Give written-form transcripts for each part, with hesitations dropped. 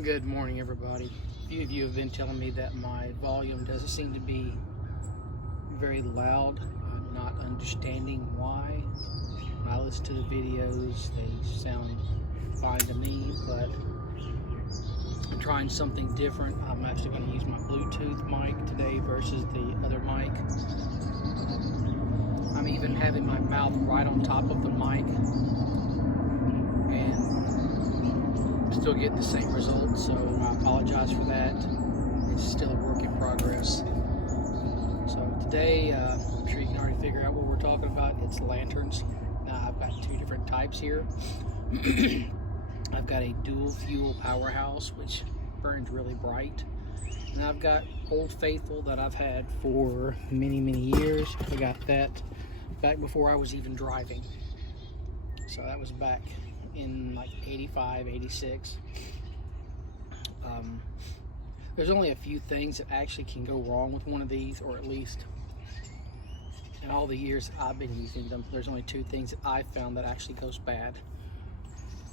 Good morning, everybody. A few of you have been telling me that my volume doesn't seem to be very loud. I'm not understanding why. When I listen to the videos, they sound fine to me, but I'm trying something different. I'm actually going to use my Bluetooth mic today versus the other mic. I'm even having my mouth right on top of the mic, and still getting the same results, so I apologize for that. It's still a work in progress. So today, I'm sure you can already figure out what we're talking about. It's lanterns. Now I've got two different types here. I've got a dual fuel powerhouse, which burns really bright. And I've got Old Faithful that I've had for many years. I got that back before I was even driving. So that was back in like 85, 86. There's only a few things that actually can go wrong with one of these, or at least in all the years I've been using them, there's only two things that I've found that actually goes bad.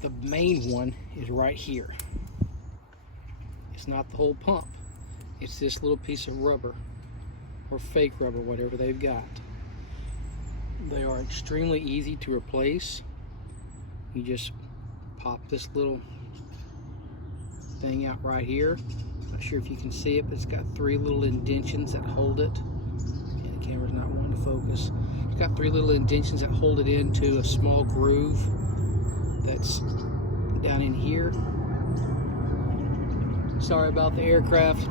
The main one is right here. It's not the whole pump. It's this little piece of rubber, or fake rubber, whatever they've got. They are extremely easy to replace. You just pop this little thing out right here. Not sure if you can see it, but it's got three little indentions that hold it. And the camera's not wanting to focus. It's got three little indentions that hold it into a small groove that's down in here. Sorry about the aircraft.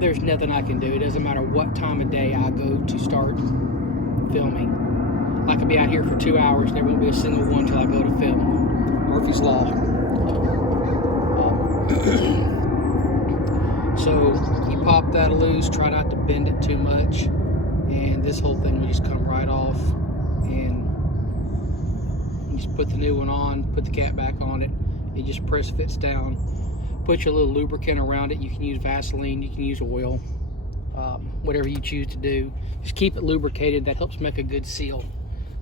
There's nothing I can do. It doesn't matter what time of day I go to start filming. I could be out here for 2 hours and there won't be a single one until I go to film. Murphy's Law. So you pop that loose, try not to bend it too much, and this whole thing will just come right off. And you just put the new one on, put the cap back on it. It just press fits down. Put your little lubricant around it. You can use Vaseline, you can use oil, whatever you choose to do. Just keep it lubricated. That helps make a good seal,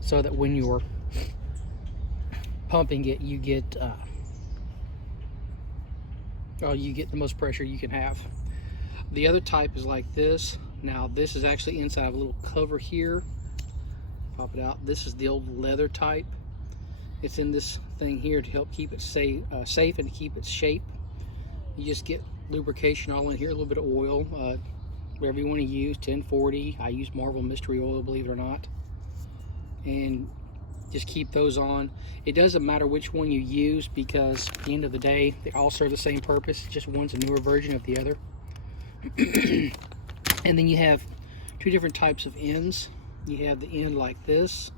so that when you're pumping it, you get the most pressure you can have. The other type is like this. Now this is actually inside of a little cover here. Pop it out. This is the old leather type. It's in this thing here to help keep it safe and to keep its shape. You just get lubrication all in here, a little bit of oil, whatever you want to use, 1040. I use Marvel Mystery Oil, believe it or not. And just keep those on. It doesn't matter which one you use, because at the end of the day they all serve the same purpose, just one's a newer version of the other. And then you have two different types of ends. You have the end like this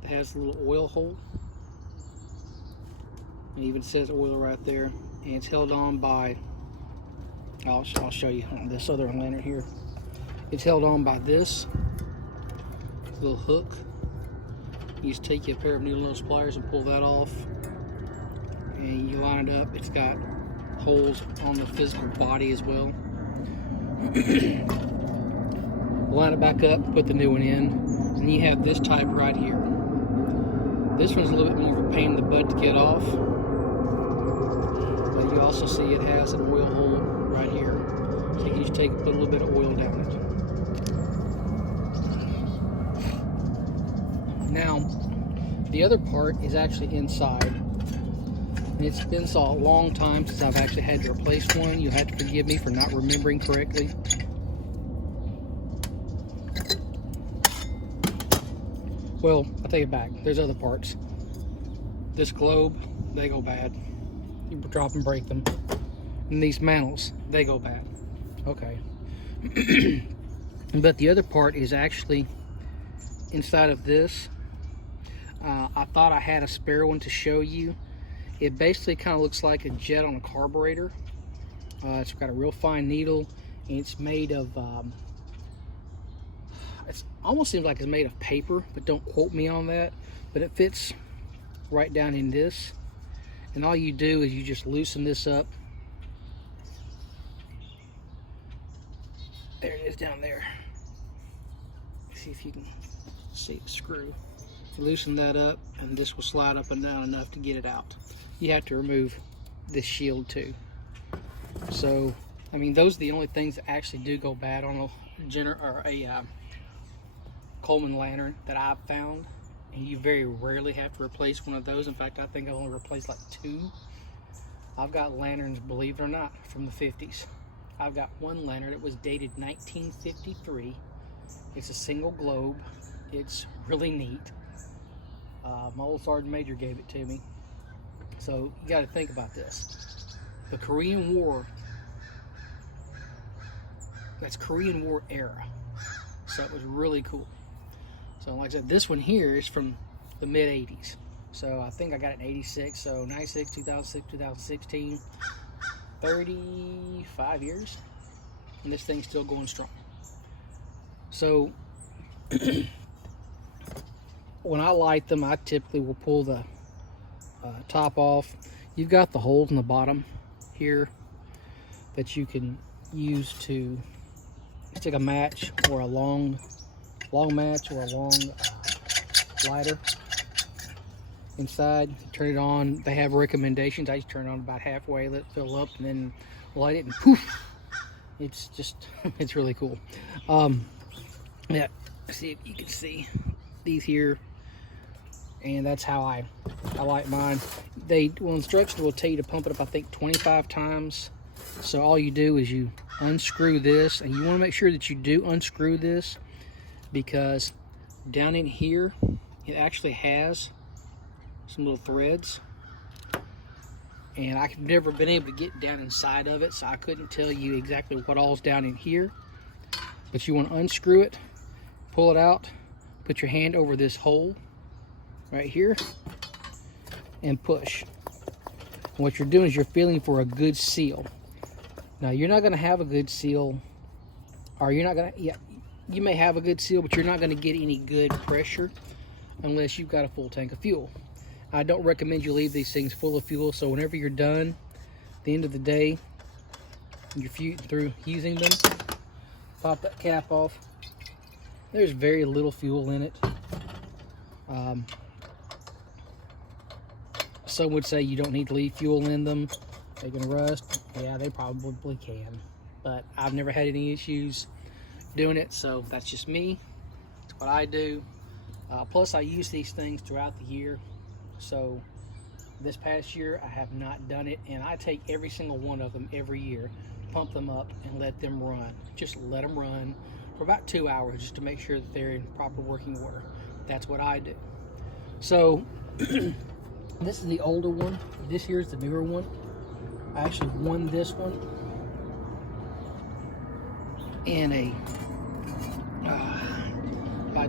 that has a little oil hole. It even says oil right there, and it's held on by, I'll show you on this other lantern here. It's held on by this little hook. You just take a pair of needle nose pliers and pull that off, and you line it up. It's got holes on the physical body as well. Line it back up, put the new one in, and then you have this type right here. This one's a little bit more of a pain in the butt to get off, but you also see it has an oil hole right here, so you can just put a little bit of oil down it. Now, the other part is actually inside. And it's been so a long time since I've actually had to replace one. You'll have to forgive me for not remembering correctly. Well, I take it back. There's other parts. This globe, they go bad. You drop and break them. And these mantles, they go bad. Okay. But the other part is actually inside of this. I thought I had a spare one to show you. It basically kind of looks like a jet on a carburetor. It's got a real fine needle, and it's made of, it almost seems like it's made of paper, but don't quote me on that. But it fits right down in this. And all you do is you just loosen this up. There it is down there. See if you can see the screw. Loosen that up, and this will slide up and down enough to get it out. You have to remove this shield too. So, I mean, those are the only things that actually do go bad on a Coleman lantern that I've found. And you very rarely have to replace one of those. In fact, I think I only replaced like 2. I've got lanterns, believe it or not, from the 50s. I've got one lantern that was dated 1953. It's a single globe. It's really neat. My old Sergeant Major gave it to me. So you got to think about this. The Korean War, that's Korean War era. So it was really cool. So like I said, this one here is from the mid 80s. So I think I got it in 86. So 96, 2006, 2016, 35 years. And this thing's still going strong. So when I light them, I typically will pull the top off. You've got the holes in the bottom here that you can use to stick a match or a long match or a long lighter inside. Turn it on. They have recommendations. I just turn it on about halfway, let it fill up, and then light it, and poof! It's just, it's really cool. Yeah, see if you can see these here, and that's how I light mine. Instructions will tell you to pump it up, I think, 25 times. So all you do is you unscrew this, and you want to make sure that you do unscrew this, because down in here it actually has some little threads, and I've never been able to get down inside of it, so I couldn't tell you exactly what all's down in here. But you want to unscrew it, pull it out, put your hand over this hole right here, and push. And what you're doing is you're feeling for a good seal. Now you're not going to have a good seal, or you're not going to, yeah, you may have a good seal, but you're not going to get any good pressure unless you've got a full tank of fuel. I don't recommend you leave these things full of fuel, so whenever you're done, at the end of the day, you're through using them, pop that cap off. There's very little fuel in it. Some would say you don't need to leave fuel in them. They can rust. Yeah, they probably can. But I've never had any issues doing it, so that's just me. It's what I do. Plus, I use these things throughout the year. So this past year, I have not done it, and I take every single one of them every year, pump them up, and let them run. Just let them run for about 2 hours just to make sure that they're in proper working order. That's what I do. So this is the older one. This here is the newer one. I actually won this one in by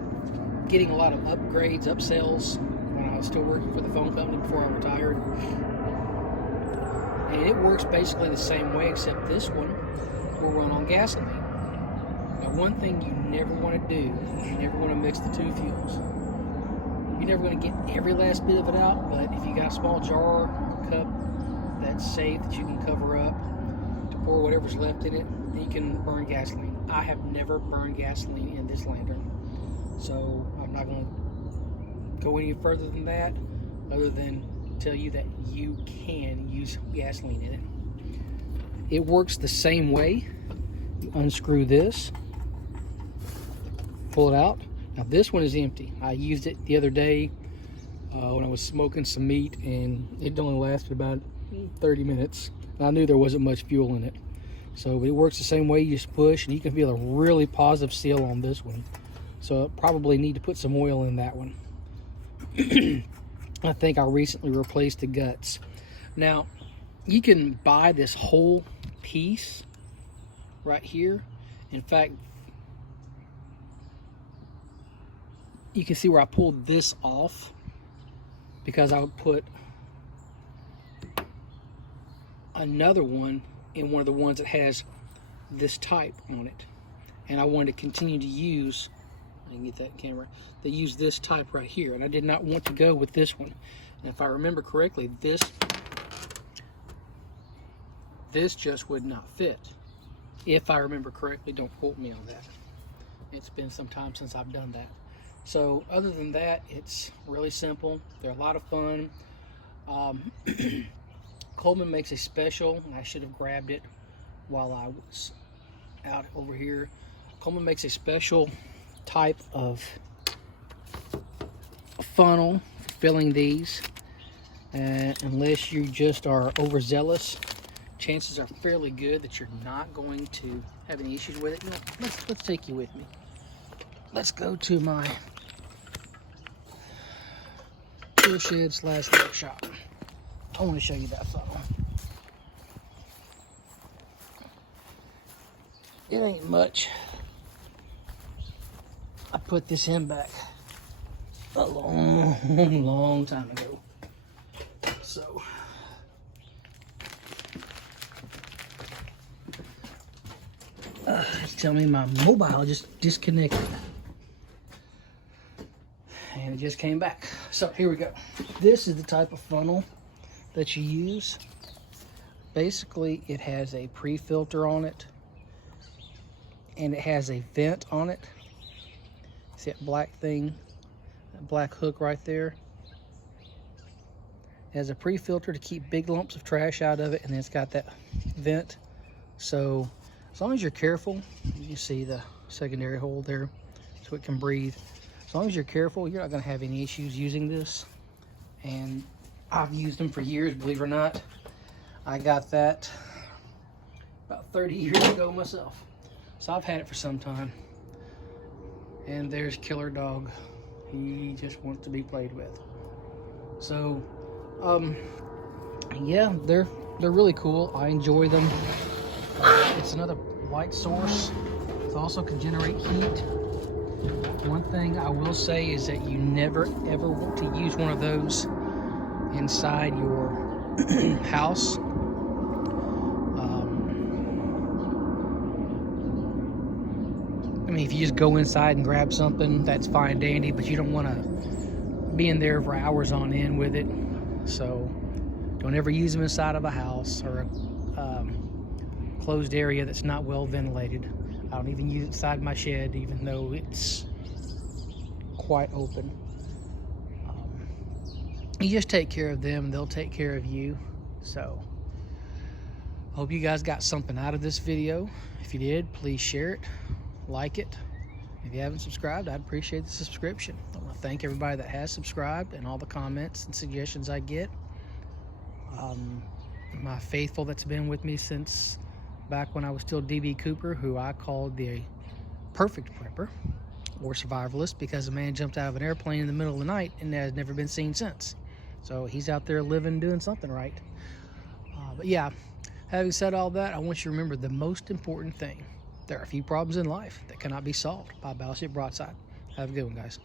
getting a lot of upgrades, upsells when I was still working for the phone company before I retired. And it works basically the same way, except this one will run on gasoline. Now, one thing you never want to do is you never want to mix the two fuels. You're never going to get every last bit of it out, but if you got a small jar or cup that's safe that you can cover up to pour whatever's left in it, you can burn gasoline. I have never burned gasoline in this lantern, so I'm not going to go any further than that, other than tell you that you can use gasoline in it. It works the same way. You unscrew this, pull it out. Now this one is empty. I used it the other day when I was smoking some meat, and it only lasted about 30 minutes. I knew there wasn't much fuel in it. So it works the same way. You just push, and you can feel a really positive seal on this one. So I probably need to put some oil in that one. I think I recently replaced the guts. Now, you can buy this whole piece right here. In fact, you can see where I pulled this off because I would put another one in one of the ones that has this type on it. And I wanted to continue to use, I can get that camera, they use this type right here. And I did not want to go with this one. And if I remember correctly, this just would not fit. If I remember correctly, don't quote me on that. It's been some time since I've done that. So other than that, it's really simple. They're a lot of fun. Coleman makes a special, and I should have grabbed it while I was out over here. Coleman makes a special type of funnel for filling these. Unless you just are overzealous, chances are fairly good that you're not going to have any issues with it. You know, let's take you with me. Let's go to my tool shed / workshop. I want to show you that funnel. It ain't much. I put this in back a long time ago. So it's telling me my mobile just disconnected. And it just came back. So here we go. This is the type of funnel that you use. Basically, it has a pre-filter on it, and it has a vent on it. See that black thing, that black hook right there? It has a pre-filter to keep big lumps of trash out of it, and then it's got that vent. So as long as you're careful, you see the secondary hole there, so it can breathe. As long as you're careful, you're not going to have any issues using this. And I've used them for years, believe it or not. I got that about 30 years ago myself. So I've had it for some time. And there's Killer Dog. He just wants to be played with. So, yeah, they're really cool. I enjoy them. It's another light source. It also can generate heat. One thing I will say is that you never ever want to use one of those inside your house. I mean, if you just go inside and grab something, that's fine and dandy, but you don't want to be in there for hours on end with it. So don't ever use them inside of a house or a closed area that's not well ventilated. I don't even use it inside my shed, even though it's quite open. You just take care of them, they'll take care of you. So hope you guys got something out of this video. If you did, please share it, like it. If you haven't subscribed, I'd appreciate the subscription. I want to thank everybody that has subscribed and all the comments and suggestions I get. My faithful that's been with me since back when I was still DB Cooper, who I called the perfect prepper or survivalist, because a man jumped out of an airplane in the middle of the night and has never been seen since. So he's out there living, doing something right. But yeah, having said all that, I want you to remember the most important thing. There are a few problems in life that cannot be solved by a battleship broadside. Have a good one, guys.